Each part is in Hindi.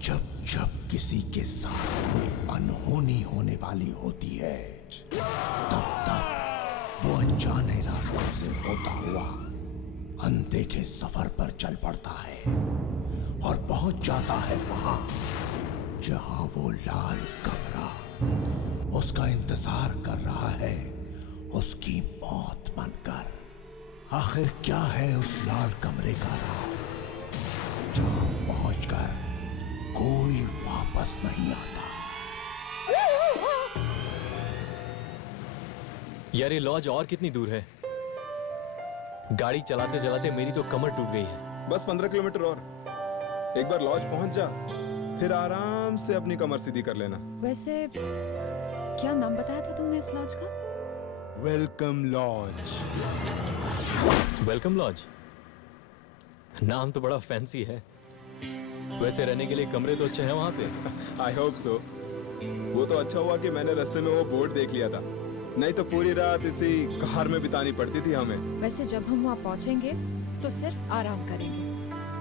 जब जब किसी के साथ कोई अनहोनी होने वाली होती है, तब तब वो अनजाने रास्तों से होता हुआ अनदेखे सफर पर चल पड़ता है और पहुंच जाता है वहां जहां वो लाल कमरा उसका इंतजार कर रहा है, उसकी मौत बनकर। आखिर क्या है उस लाल कमरे का राज जहां पहुंचकर कोई वापस नहीं आता? यार ये लॉज और कितनी दूर है? गाड़ी चलाते चलाते मेरी तो कमर टूट गई है। बस 15 किलोमीटर और। एक बार लॉज पहुंच जा, फिर आराम से अपनी कमर सीधी कर लेना। वैसे क्या नाम बताया था तुमने इस लॉज का? Welcome lodge. Welcome lodge? नाम तो बड़ा फैंसी है। वैसे रहने के लिए कमरे तो अच्छे हैं वहां पे? I hope so. वो तो अच्छा हुआ कि मैंने रास्ते में वो बोर्ड देख लिया था, नहीं तो पूरी रात इसी कार में बितानी पड़ती थी हमें। वैसे जब हम वहाँ पहुँचेंगे तो सिर्फ आराम करेंगे,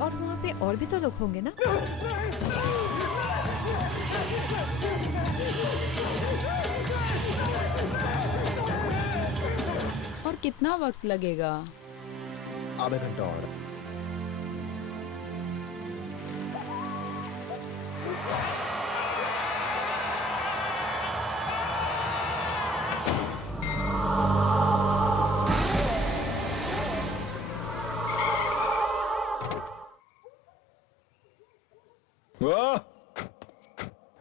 और वहाँ पे और भी तो लोग होंगे ना? और कितना वक्त लगेगा? आधा घंटा और।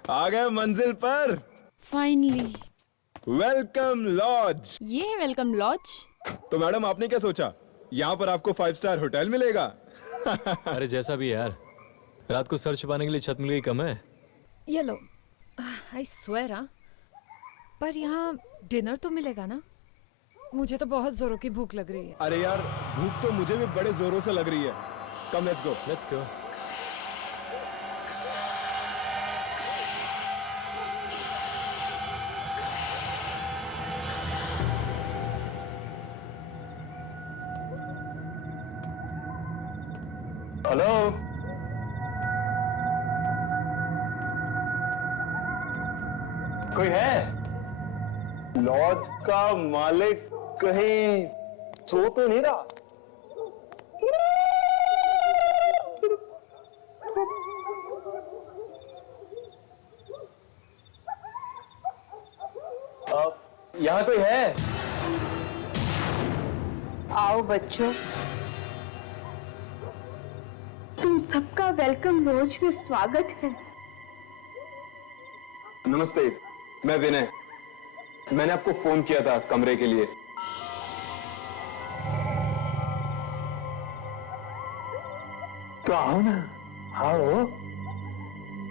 आ गए मंजिल पर। फाइनली। Welcome lodge. ये है वेलकम लॉज? तो मैडम आपने क्या सोचा, यहाँ पर आपको 5 स्टार होटल मिलेगा? अरे जैसा भी है यार, रात को सर छुपाने के लिए छत मिल गई कम है। ये लो, आई स्वेयर। पर यहाँ डिनर तो मिलेगा ना? मुझे तो बहुत जोरों की भूख लग रही है। अरे यार, भूख तो मुझे भी बड़े जोरों से लग रही है। Come let's go. Let's go. Hello, कोई है? लॉज का मालिक कहीं सो तो नहीं रहा? यहाँ कोई है? आओ बच्चों, तुम सबका वेलकम लॉज में स्वागत है। नमस्ते, मैं विनय। मैंने आपको फोन किया था कमरे के लिए। तो आओ ना, आओ।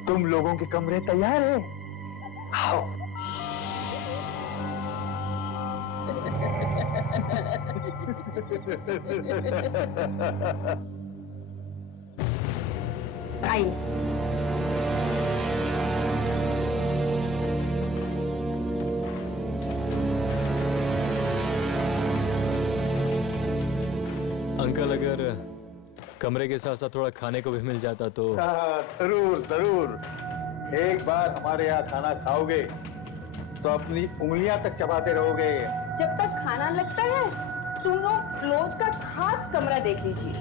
तुम लोगों के कमरे तैयार है, आओ। आइए। अंकल अगर कमरे के साथ साथ थोड़ा खाने को भी मिल जाता तो। जरूर जरूर। एक बार हमारे यहाँ खाना खाओगे तो अपनी उंगलियां तक चबाते रहोगे। जब तक खाना लगता है, तुम लोग लॉज का खास कमरा देख लीजिए।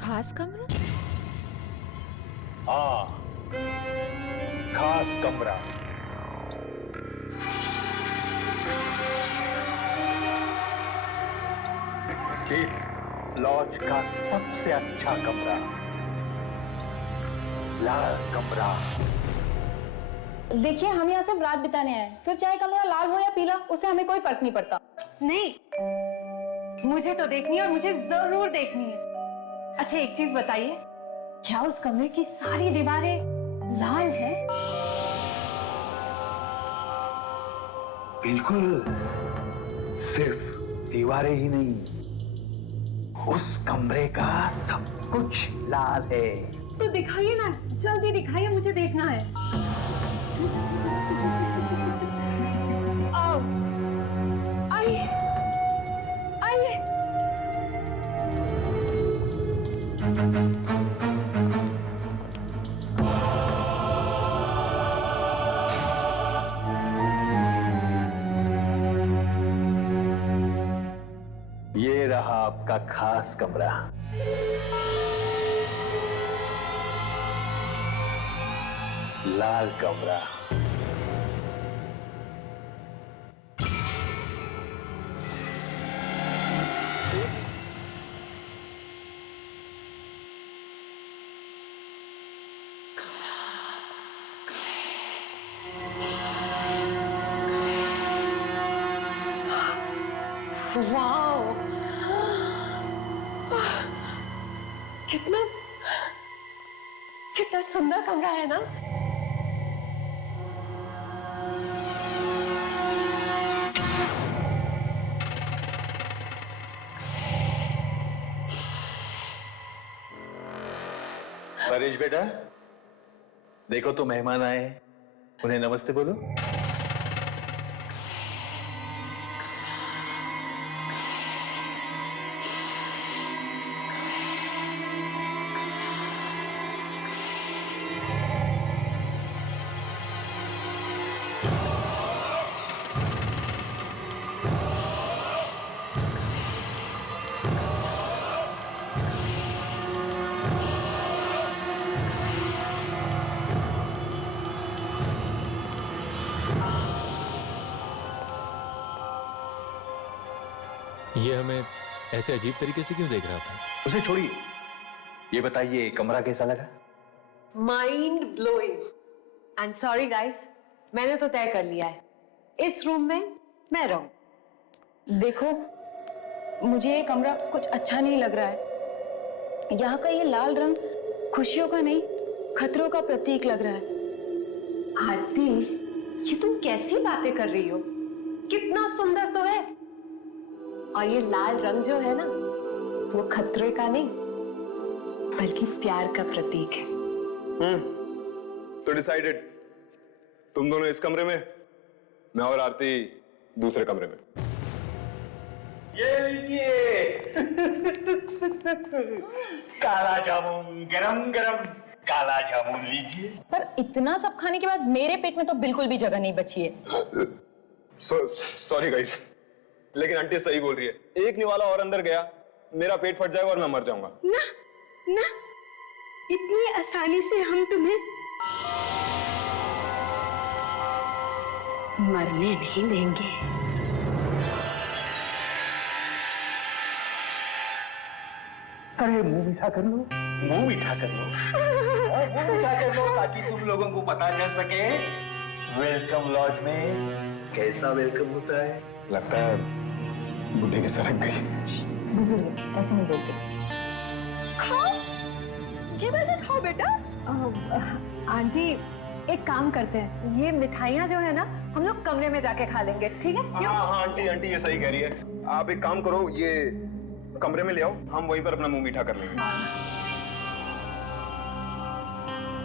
खास कमरा? हाँ, खास कमरा। इस लॉज का सबसे अच्छा कमरा, लाल कमरा। देखिए, हम यहाँ सिर्फ रात बिताने आए, फिर चाहे कमरा लाल हो या पीला, उससे हमें कोई फर्क नहीं पड़ता। नहीं, मुझे तो देखनी है और मुझे जरूर देखनी है। अच्छा एक चीज बताइए, क्या उस कमरे की सारी दीवारें लाल हैं? बिल्कुल, सिर्फ दीवारें ही नहीं, उस कमरे का सब कुछ लाल है। तो दिखाइए ना, जल्दी दिखाइए, मुझे देखना है। आओ, आइए, आइए। रहा आपका खास कमरा। लाल कमरा। वाओ, कितना कितना सुंदर कमरा है ना। परेश बेटा, देखो तो मेहमान आए हैं, उन्हें नमस्ते बोलो। ये हमें ऐसे अजीब तरीके से क्यों देख रहा था? उसे छोड़िए, ये बताइए कमरा कैसा लगा? Mind blowing. And sorry guys, मैंने तो तय कर लिया है, इस रूम में मैं रहूं। देखो, मुझे ये कमरा कुछ अच्छा नहीं लग रहा है। यहाँ का ये लाल रंग खुशियों का नहीं, खतरों का प्रतीक लग रहा है। आरती, ये तुम कैसी बातें कर रही हो? कितना सुंदर तो है। और ये लाल रंग जो है ना, वो खतरे का नहीं बल्कि प्यार का प्रतीक है। तो डिसाइडेड, तुम दोनों इस कमरे में, मैं और आरती दूसरे कमरे में। ये लीजिए काला जामुन, गरम गरम काला जामुन लीजिए। पर इतना सब खाने के बाद मेरे पेट में तो बिल्कुल भी जगह नहीं बची है। सॉरी गाइस, लेकिन आंटी सही बोल रही है। एक निवाला और अंदर गया, मेरा पेट फट जाएगा और मैं मर जाऊंगा। ना ना, इतनी आसानी से हम तुम्हें मरने नहीं देंगे। अरे मुंह मीठा कर लो, मुंह मीठा कर लो, मुंह मीठा कर लो, ताकि तुम लोगों को पता चल सके वेलकम लॉज में कैसा वेलकम होता है। लगता है बुढ़े की सरक गई। बुजुर्ग ऐसे नहीं बोलते। खाओ, जी बेटा खाओ बेटा। आंटी, एक काम करते हैं, ये मिठाइयाँ जो है ना, हम लोग कमरे में जाके खा लेंगे, ठीक है? हाँ हाँ आंटी, आंटी ये सही कह रही है। आप एक काम करो, ये कमरे में ले आओ, हम वहीं पर अपना मुंह मीठा कर लेंगे।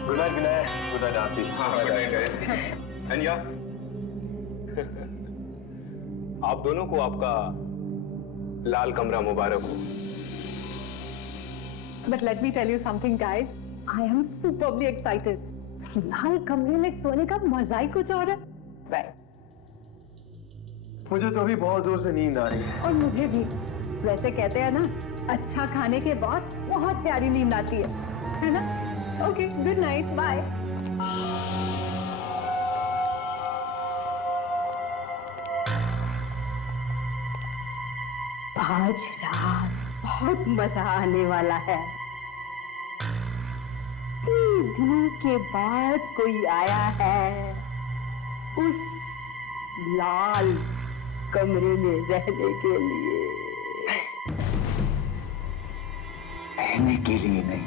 Good night, good night, good night aunty. हाँ गुड नाइट गाइस। एंड या आप दोनों को आपका लाल कमरा मुबारक हो। But let me tell you something, guys. I am superbly excited. इस लाल कमरे में सोने का मजा ही कुछ और है। Right. मुझे तो अभी बहुत जोर से नींद आ रही है। और मुझे भी। वैसे कहते हैं ना, अच्छा खाने के बाद बहुत प्यारी नींद आती है ना? Okay, good night, bye. आज रात बहुत मजा आने वाला है। 3 दिनों के बाद कोई आया है उस लाल कमरे में रहने के लिए। रहने के लिए नहीं,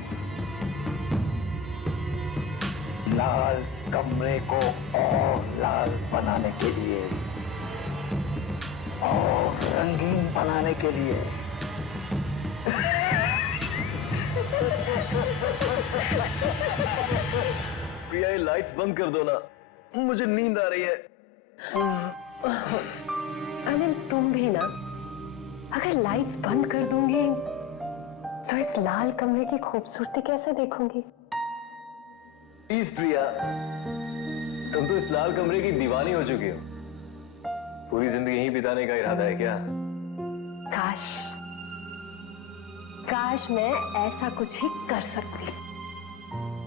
लाल कमरे को और लाल बनाने के लिए और रंगीन बनाने के लिए। प्रिया, ये लाइट्स बंद कर दो ना, मुझे नींद आ रही है। अनिल, तुम भी ना, अगर लाइट्स बंद कर दूंगी तो इस लाल कमरे की खूबसूरती कैसे देखूंगी? प्लीज प्रिया, तुम तो इस लाल कमरे की दीवानी हो चुकी हो। पूरी जिंदगी यहीं बिताने का इरादा है क्या? काश काश मैं ऐसा कुछ ही कर सकती,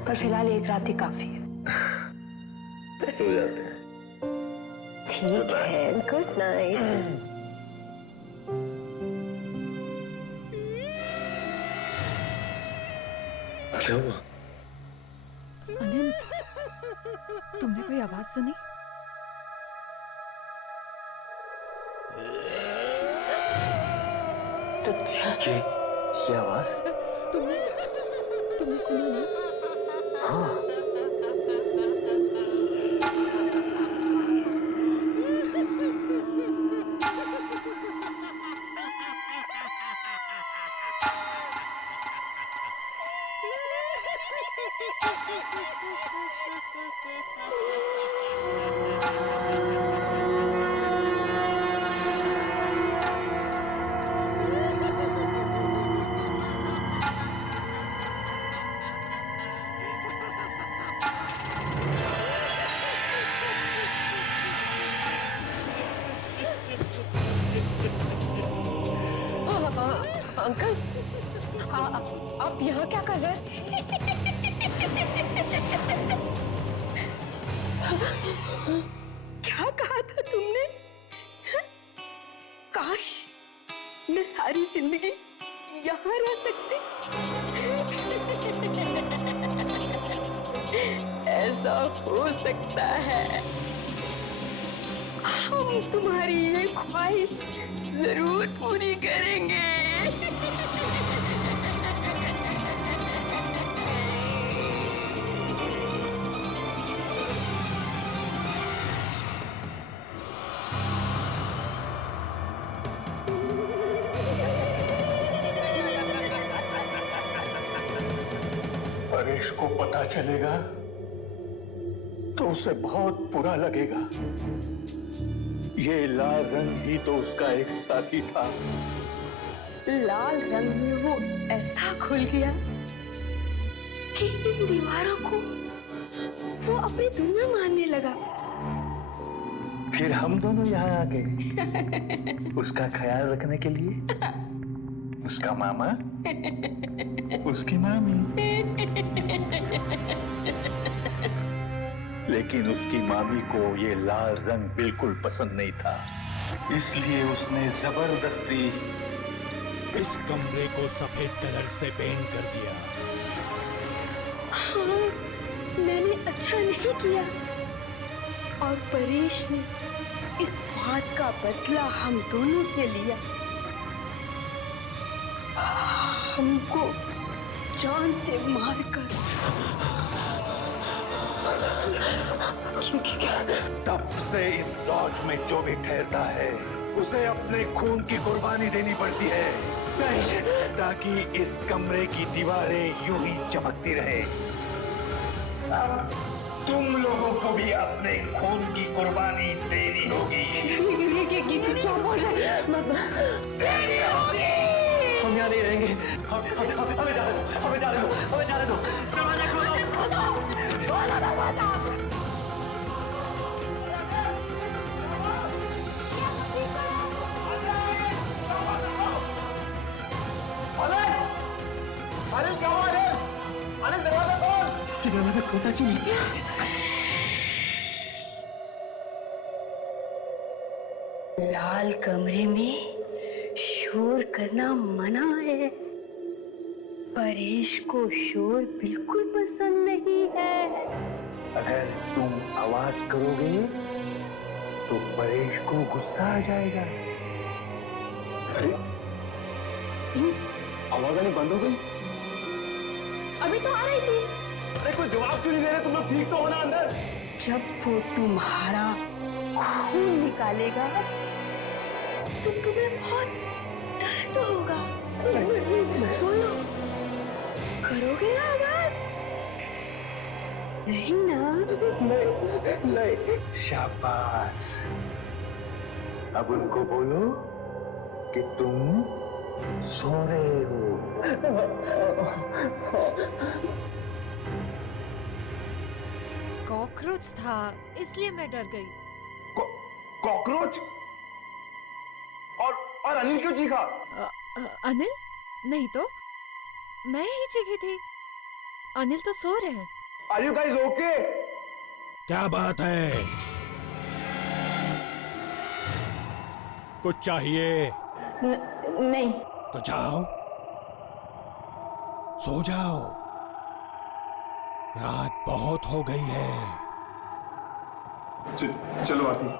पर फिलहाल एक रात ही काफी है। सो जाते हैं। ठीक है, गुड नाइट। क्या हुआ? अनिल, तुमने कोई आवाज सुनी? ये आवाज? तुमने सुना ना? हाँ। अंकल, आप यहाँ क्या कर रहे हैं? क्या कहा था तुमने? काश मैं सारी जिंदगी यहाँ रह सकती। ऐसा हो सकता है। हम तुम्हारी ये ख्वाहिश जरूर पूरी करेंगे। परेश को पता चलेगा तो उसे बहुत बुरा लगेगा। ये लाल रंग ही तो उसका एक साथी था। लाल रंग में वो ऐसा खुल गया कि इन दीवारों को वो अपनी दुनिया मानने लगा। फिर हम दोनों यहाँ आ गए उसका ख्याल रखने के लिए। उसका मामा, उसकी मामी। लेकिन उसकी मामी को ये लाल रंग बिल्कुल पसंद नहीं था, इसलिए उसने जबरदस्ती इस कमरे को सफेद कलर से पेंट कर दिया। हाँ, मैंने अच्छा नहीं किया और परेश ने इस बात का बदला हम दोनों से लिया। हमको जान से मारकर। तब से इस लॉज में जो भी ठहरता है उसे अपने खून की कुर्बानी देनी पड़ती है, ताकि इस कमरे की दीवारें यूं ही चमकती रहे। अब तुम लोगों को भी अपने खून की कुर्बानी देनी होगी। क्या बोल रहे हैं? देनी होगी। हम यहाँ नहीं रहेंगे। हमें जाने दो। दरवाजा खोलो। दरवाजा खोलता क्यों नहीं? लाल कमरे में शोर करना मना है। परेश को शोर बिल्कुल पसंद नहीं है। अगर तुम आवाज करोगे तो परेश को गुस्सा आ जाएगा। अरे आवाज आनी बंद हो गई। अभी तो आ रही थी। अरे कोई जवाब क्यों नहीं दे रहे? तुम लोग ठीक तो हो ना अंदर? जब वो तुम्हारा खून निकालेगा तो तुम्हें बहुत दर्द होगा। बोलो, करोगे ना आवाज? नहीं ना? नहीं। शाबाश। अब उनको बोलो कि तुम सो रहे हो। कॉकरोच था, इसलिए मैं डर गई। कॉकरोच? और अनिल क्यों चीखा? अनिल? नहीं तो मैं ही जगी थी। अनिल तो सो रहे हैं। Are you guys okay? क्या बात है? कुछ चाहिए नहीं। तो जाओ, सो जाओ, रात बहुत हो गई है। चलो आरती।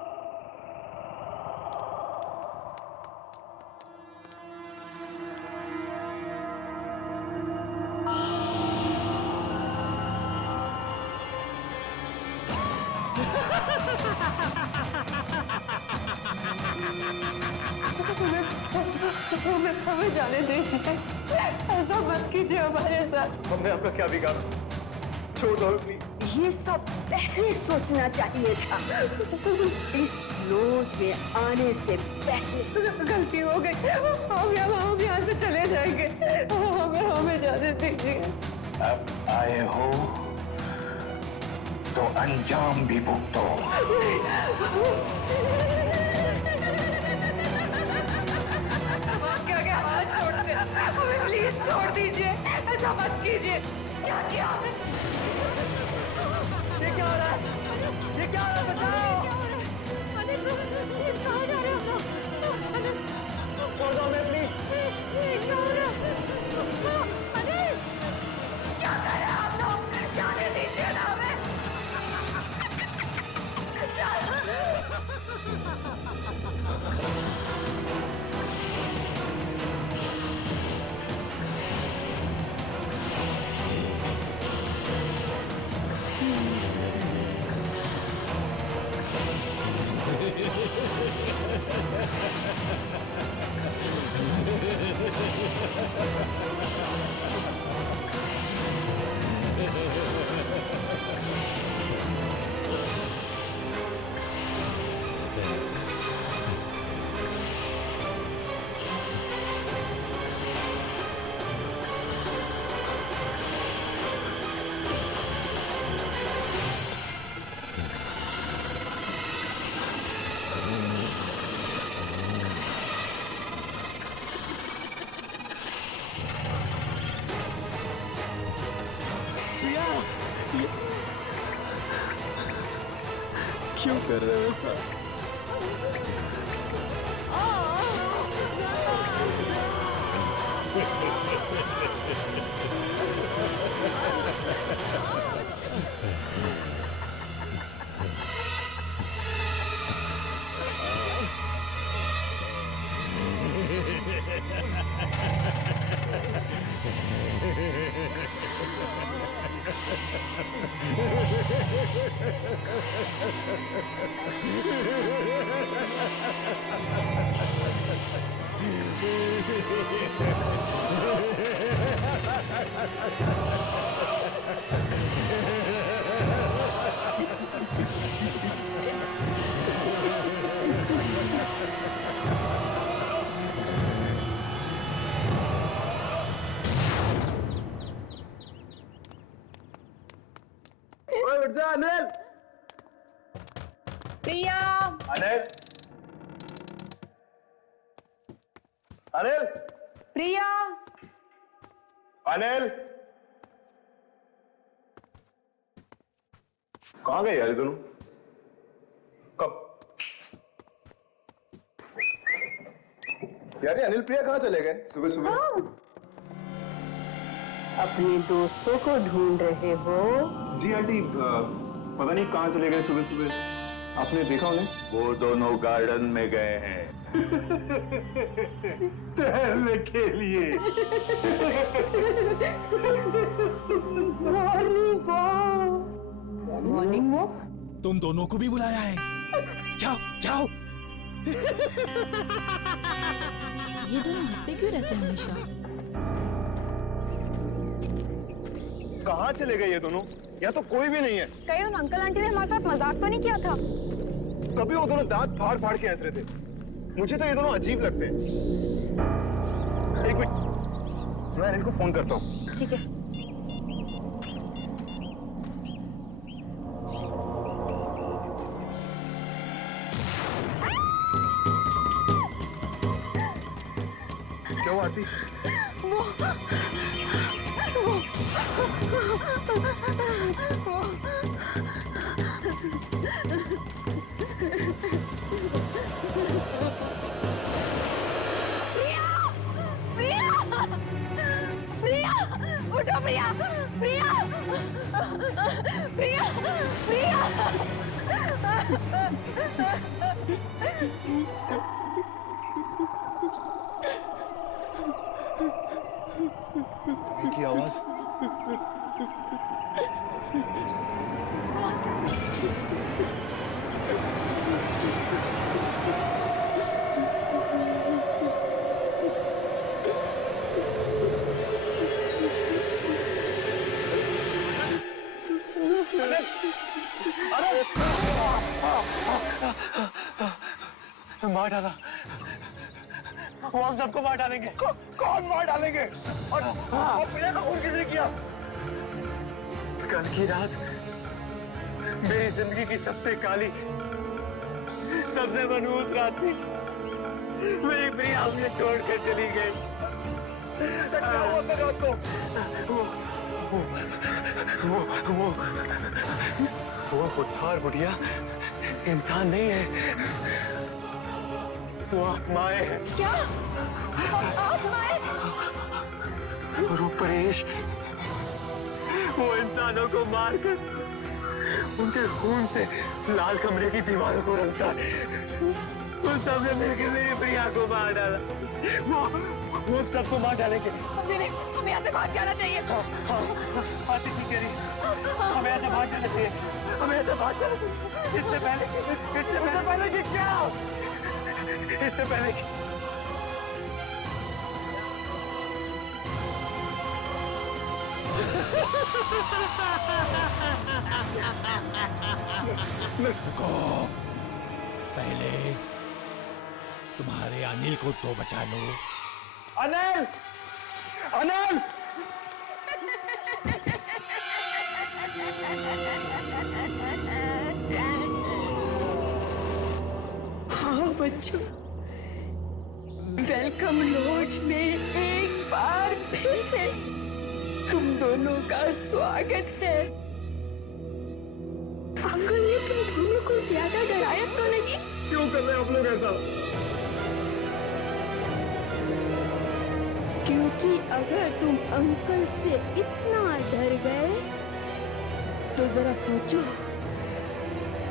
हमें जाने दीजिए, ऐसा मत कीजिए हमारे साथ। हमने आपका क्या बिगाड़ा? छोड़ दो प्लीज। ये सब पहले सोचना चाहिए था, इस लॉज में आने से पहले। गलती हो गई, हम यहाँ से चले जाएंगे। हमें जाने दीजिए। अब आए हो तो अंजाम भी भुगतो। क्या हाथ छोड़ दे, हमें प्लीज छोड़ दीजिए, ऐसा मत कीजिए। क्या किया आपने? ये क्या हो रहा है? ये क्या हो रहा है? बताओ। अनिल, कहाँ जा रहे हैं हम लोग? अनिल, छोड़ दो हमें प्लीज। क्या हो रहा है? अनिल, क्या कर रहे हैं आप लोग? जाने दीजिए ना हमें। क्यों कर रहे हो ऐसा? ओए उठ जा अनिल। प्रिया, अनिल, अनिल, प्रिया, अनिल, कहाँ गए यार ये दोनों? कब? यार ये अनिल प्रिया कहाँ चले गए सुबह सुबह? अपने दोस्तों को ढूंढ रहे हो? जी आंटी, पता नहीं कहाँ चले गए सुबह सुबह। आपने देखा उन्हें? वो दोनों गार्डन में गए हैं टहलने के लिए। Morning walk. Morning walk? तुम दोनों को भी बुलाया है। जाओ जाओ। ये दोनों हंसते क्यों रहते हैं हमेशा? कहाँ चले गए ये दोनों? यहाँ तो कोई भी नहीं है। कहीं उन अंकल आंटी ने हमारे साथ मजाक तो नहीं किया था? तभी वो दोनों दांत फाड़ फाड़ के हंस रहे थे। मुझे तो ये दोनों अजीब लगते हैं। एक मिनट, मैं इनको फोन करता हूँ। ठीक है। क्या हुआ आरती? की आवाज मार डाला। वो हम सबको मार डालेंगे। कौन मार डालेंगे? और प्रिया का खून किसने किया? कल की रात मेरी जिंदगी की सबसे काली, सबसे मनहूस रात थी। मेरी प्रिया हमने छोड़कर चली गई। ऐसा क्या हुआ था रात को? वो बुढ़ा और बुढ़िया इंसान नहीं है, वो आत्माएं हैं। क्या आत्माएं? और वो परेश, वो इंसानों को मारकर उनके खून से लाल कमरे की दीवारों को रंगता है। उन सबने मिलकर मेरी प्रिया को मार डाला। वो सबको मार डालेंगे। नहीं, हमें यहाँ से भाग जाना चाहिए। आती थी कह रही, हमें ऐसे भाग जाना चाहिए। हमें ऐसे भाग जाना चाहिए। इससे पहले कि क्या? इससे पहले कि रुको, पहले तुम्हारे अनिल को तो बचा लो। अनिल! अनिल! हाँ बच्चों, वेलकम लॉज में एक बार फिर से तुम दोनों का स्वागत है। अंकल ने तुम दोनों को ज्यादा डराया तो नहीं? क्यों कर रहे हैं आप लोग ऐसा? क्योंकि अगर तुम अंकल से इतना डर गए तो जरा सोचो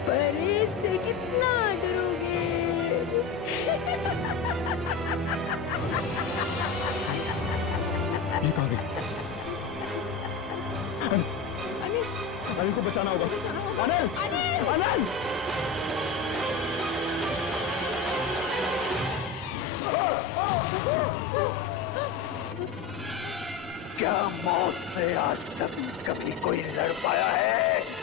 परेश से कितना डरोगे। अनिल को बचाना होगा। अनिल! अनिल! क्या मौत से आज तक कभी कोई लड़ पाया है?